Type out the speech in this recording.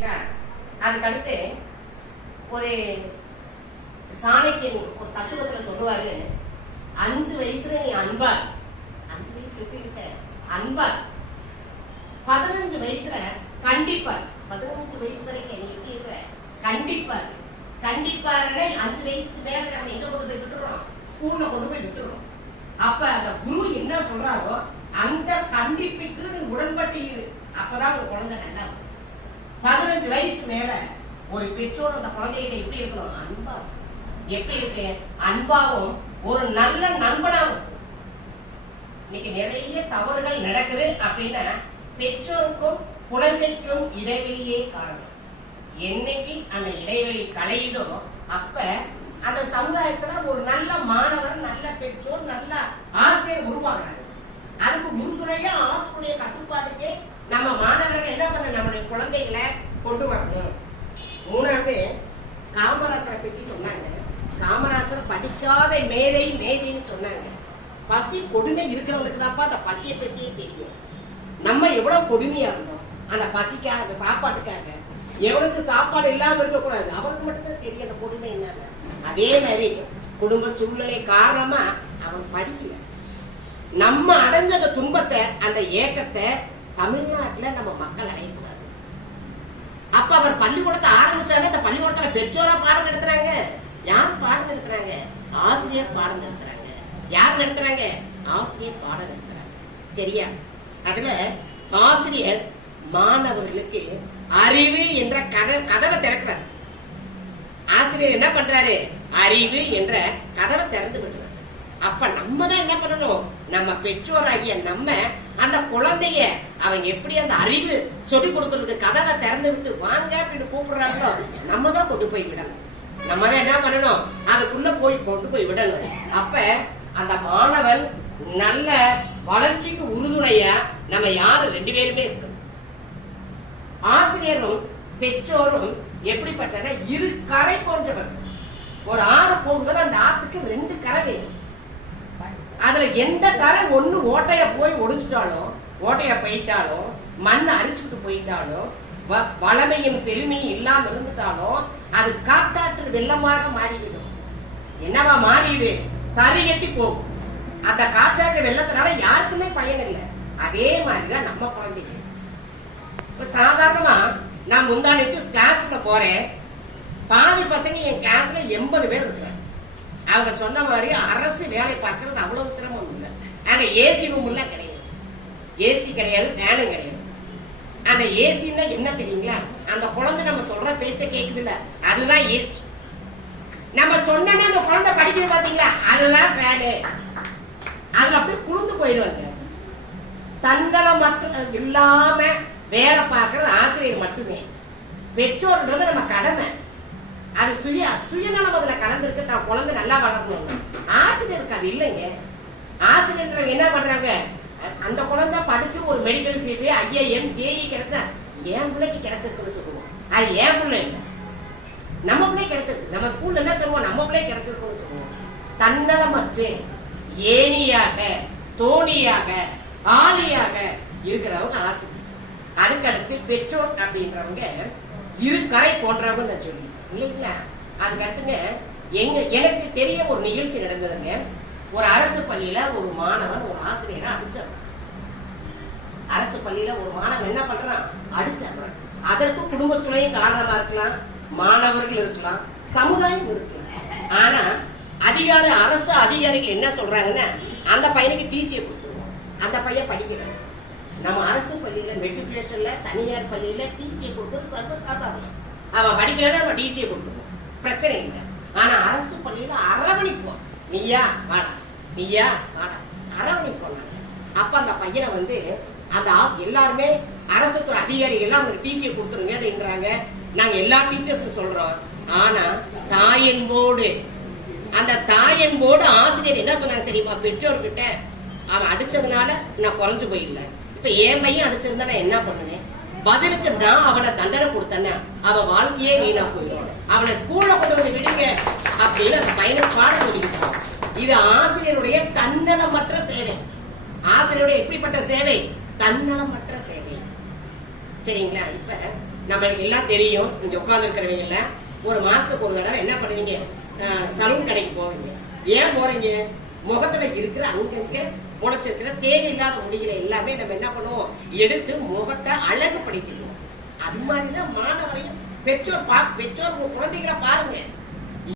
அதுக்கடுத்து ஒரு சாணக்கியன் ஒரு தத்துவத்துல சொல்லுவாரு அஞ்சு வயசுல நீ அன்பா அஞ்சு வயசுல எப்படி இருக்க? அன்பா பதினஞ்சு வயசுல கண்டிப்பா பதினஞ்சு வயசு வரைக்கும் நீ எப்படி இருக்க? கண்டிப்பா கண்டிப்பாருன்னு அஞ்சு வயசுக்கு மேல நம்ம எங்க கொண்டு போய் விட்டுறோம்? ஸ்கூல்ல கொண்டு போய் விட்டுறோம். அப்ப அந்த குரு என்ன சொல்றாரோ அந்த கண்டிப்புக்கு நீ உடன்பட்டு இரு. அப்பதான் உங்க குழந்தை நல்லா வரும். பதினஞ்சு வயசுக்கு மேல ஒரு பெற்றோர் அந்த குழந்தைகிட்ட எப்படி இருக்கணும்? அன்பா எப்படி இருக்கு? அன்பாவும் ஒரு நல்ல நண்பனாவும் இன்னைக்கு நிறைய தவறுகள் நடக்குது அப்படின்னா பெற்றோருக்கும் குழந்தைக்கும் இடைவெளியே காரணம். என்னைக்கு அந்த இடைவெளி கலையுதோ அப்ப அந்த சமுதாயத்துல ஒரு நல்ல மாணவர் நல்ல பெற்றோர் நல்ல ஆசிரியர் உருவாகிறாங்க அதுக்கு உறுதுணையா ஆசிரியருடைய கட்டுப்பாட்டுக்கு நம்ம மாணவர்கள் என்ன பண்ண நம்முடைய குழந்தைகளை கொண்டு வரணும். மூணாவது காமராசரை பற்றி சொன்னாங்க. காமராசர் படிக்காத மேதை மேதைன்னு சொன்னாங்க. பசி கொடுமை இருக்கிறவங்களுக்கு தான்ப்பா அந்த பசியை பற்றியே தெரியும். நம்ம எவ்வளவு கொடுமையா இருந்தோம். அந்த பசிக்காக அந்த சாப்பாட்டுக்காக. எவனுக்கு சாப்பாடு இல்லாம இருக்கக்கூடாது. அவருக்கு மட்டும்தான் தெரியும் அந்த கொடுமை என்னன்னு. அதே மாதிரி குடும்ப சூழ்நிலை காரணமா அவன் படிக்கல. நம்ம அடைஞ்ச அந்த துன்பத்தை அந்த ஏக்கத்தை தமிழ்நாட்டுல நம்ம மக்கள் அடையக்கூடாது. அப்ப அவர் பள்ளிக்கூடத்தை ஆரம்பிச்சாங்க அந்த பள்ளிக்கூடத்துல பெற்றோரா பாடம் நடத்துறாங்க. யார் பாடம் நடத்துறாங்க? ஆசிரியர் பாடம் நடத்துறாங்க. யார் நடத்துறாங்க? ஆசிரியர் பாடம் நடத்துறாங்க. சரியா? அதுல ஆசிரியர் மாணவர்களுக்கு அறிவு என்ற கதவை கதவை திறக்கிறார். ஆசிரியர் என்ன பண்றாரு? அறிவு என்ற கதவை திறந்து விட்டுறாரு அப்ப நம்ம தான் என்ன பண்ணணும்? நம்ம பெற்றோராகிய நம்ம அந்த குழந்தைய அவங்க எப்படி அந்த அறிவு சொல்லி கொடுக்கறதுக்கு கதவை திறந்து விட்டு வாங்க அப்படின்னு கூப்பிடுறாங்களோ நம்ம தான் கொண்டு போய் விடணும். நம்ம தான் என்ன பண்ணணும்? அதுக்குள்ள போய் கொண்டு போய் விடணும். அப்ப அந்த மாணவன் நல்ல வளர்ச்சிக்கு உறுதுணையா நம்ம யாரு? ரெண்டு பேருமே இருக்கணும். ஆசிரியரும் பெற்றோரும் எப்படிப்பட்டன இரு கரை போன்றவர். ஒரு ஆறு போகும்போது அந்த ஆத்துக்கு ரெண்டு கரை வேணும். அதுல எந்த கரை ஒண்ணு ஓட்டைய போய் ஒடிச்சிட்டாலும் ஓட்டைய போயிட்டாலும் மண் அரிச்சுட்டு போயிட்டாலும் வ- வளமையும் செழுமையும் இல்லாம இருந்துட்டாலும் அது காட்டாற்று வெள்ளமாக மாறிவிடும். என்னவா மாறிடு தறி கட்டி போகும். அந்த காற்றாற்று வெள்ளத்தினால யாருக்குமே பயன் இல்லை. அதே மாதிரிதான் நம்ம குழந்தைங்க இப்ப சாதாரணமா நான் முந்தானத்து கிளாஸ்ல போறேன். பாதி பசங்க என் கிளாஸ்ல எண்பது பேர் இருக்கிறாங்க. அவங்க சொன்ன மாதிரி அரசு வேலை பார்க்கறது அவ்வளவு சிரமம் இல்லை. ஆனா ஏசி ரூம் எல்லாம் கிடையாது. ஏசி கிடையாது ஃபேனும் கிடையாது. அந்த ஏசின்னா என்ன தெரியுங்களா? அந்த குழந்தை நம்ம சொல்ற பேச்ச கேக்குது இல்ல அதுதான் ஏசி நம்ம சொன்னோன்னா அந்த குழந்தை படிக்கிறது பாத்தீங்களா அதுதான் ஃபேனு அதுல அப்படியே குளிர்ந்து போயிடுவாங்க. தங்களை மட்டும் இல்லாம வேலை பார்க்கறது ஆசிரியர் மட்டுமே. பெற்றோர்ன்றது நம்ம கடமை. அது சுய சுயநலம் அதுல கலந்துருக்கு தான் குழந்தை நல்லா வளரணும் ஆசிரியருக்கு அது இல்லைங்க. ஆசிரியர் என்ன பண்றாங்க? அந்த குழந்தை படிச்சு ஒரு மெடிக்கல் சீட்டு ஐஏஎம் ஜேஇ கிடைச்சா என் பிள்ளைக்கு கிடைச்சிருக்குன்னு சொல்லுவோம். அது என் பிள்ளை இல்லை. நம்ம பிள்ளை கிடைச்சிருக்கு. நம்ம ஸ்கூல்ல என்ன சொல்லுவோம்? நம்ம பிள்ளை கிடைச்சிருக்குன்னு சொல்லுவோம். தன்னலமற்று ஏணியாக தோணியாக ஆளியாக இருக்கிறவங்க ஆசிரியர். அதுக்கடுத்து பெற்றோர் அப்படின்றவங்க இரு கரை போன்றவங்க நான் சொல்லுவேன். இல்லைங்களா? அதுக்கு அடுத்துங்க எங்க எனக்கு தெரிய ஒரு நிகழ்ச்சி நடந்ததுங்க. ஒரு அரசு பள்ளியில ஒரு மாணவன் ஒரு ஆசிரியரை அடிச்சான். அரசு பள்ளியில ஒரு மாணவன் என்ன பண்றான்? அடிச்சான். அதற்கு குடும்ப சூழலையும் காரணமா இருக்கலாம் மாணவர்கள் இருக்கலாம் சமுதாயம் இருக்கலாம். ஆனா அதிகாரி அரசு அதிகாரிகள் என்ன சொல்றாங்கன்னா அந்த பையனுக்கு டிசியை கொடுத்துருவோம். அந்த பையன் படிக்கிறான் நம்ம அரசு பள்ளியில மெட்ரிகுலேஷன்ல தனியார் பள்ளியில டிசியை கொடுத்தது சர்வசாதாரணம் அவன் படிக்கலன்னா நம்ம டிசியை கொடுத்துருவோம். பிரச்சனை இல்லை. ஆனா அரசு பள்ளியில அரவணைப்போம். நீயா வாடா. நீயா வாடா. அரவணைப்போம் அப்ப அந்த பையனை வந்து அந்த எல்லாருமே அரசு துறை அதிகாரிகள் எல்லாம் அவனுக்கு டிசியை கொடுத்துருங்கன்றாங்க நாங்க எல்லா டீச்சர்ஸும் சொல்றோம். ஆனா தாயன்போடு அந்த தாயன்போடு ஆசிரியர் என்ன சொன்னாங்க தெரியுமா? பெற்றோர்கிட்ட. அவன் அடிச்சதுனால நான் குறைஞ்சு போயிடல. இப்ப என் பையன் அடிச்சிருந்தா நான் என்ன பண்ணுவேன்? பதிலுக்கு நான் அவனை தண்டனை கொடுத்தேன்னா அவன் வாழ்க்கையே வீணா போயிடும். அவனை ஸ்கூல்ல கொண்டு வந்து விடுங்க அப்படின்னு அந்த பையனை பாடம் சொல்லிக்கிட்டான். இது ஆசிரியருடைய தன்னலமற்ற சேவை. ஆசிரியருடைய எப்படிப்பட்ட சேவை? தன்னலமற்ற சேவை. சரிங்களா? இப்ப நம்மளுக்கு எல்லாம் தெரியும். இங்க உட்கார்ந்து இருக்கிறவங்க ஒரு மாசத்துக்கு ஒரு தடவை என்ன பண்ணுவீங்க? சலூன் கடைக்கு போவீங்க. ஏன் போறீங்க? முகத்துல இருக்கிற அங்கங்க முளைச்சிருக்கிற தேவையில்லாத முடிகளை எல்லாமே நம்ம என்ன பண்ணுவோம்? எடுத்து முகத்தை அழகுபடுத்திக்குவோம். அது மாதிரிதான் மாணவரையும் பெற்றோர் பா பெற்றோர் குழந்தைகளை பாருங்க.